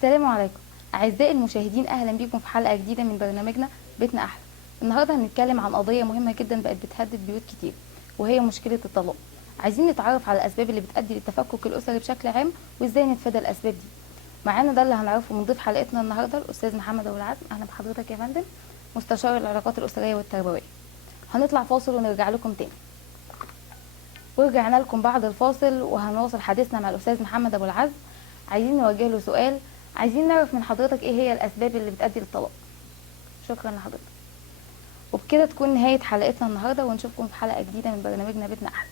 السلام عليكم أعزائي المشاهدين، أهلا بكم في حلقة جديدة من برنامجنا بيتنا أحلى. النهاردة هنتكلم عن قضية مهمة جدا بقت بتهدد بيوت كتير، وهي مشكلة الطلاق. عايزين نتعرف على الأسباب اللي بتؤدي للتفكك الأسري بشكل عام، وإزاي نتفادى الأسباب دي. معانا ده اللي هنعرفه من ضيف حلقتنا النهاردة، الأستاذ محمد أبو العزم. أهلا بحضرتك يا فندم، مستشار العلاقات الأسرية والتربوية. هنطلع فاصل ونرجع لكم تاني. ورجعنا لكم بعد الفاصل وهنواصل حديثنا مع الأستاذ محمد أبو العزم. عايزين نوجه له سؤال، عايزين نعرف من حضرتك ايه هي الاسباب اللي بتؤدي للطلاق. شكرا لحضرتك. وبكده تكون نهايه حلقتنا النهارده، ونشوفكم في حلقه جديده من برنامجنا بيتنا احلى.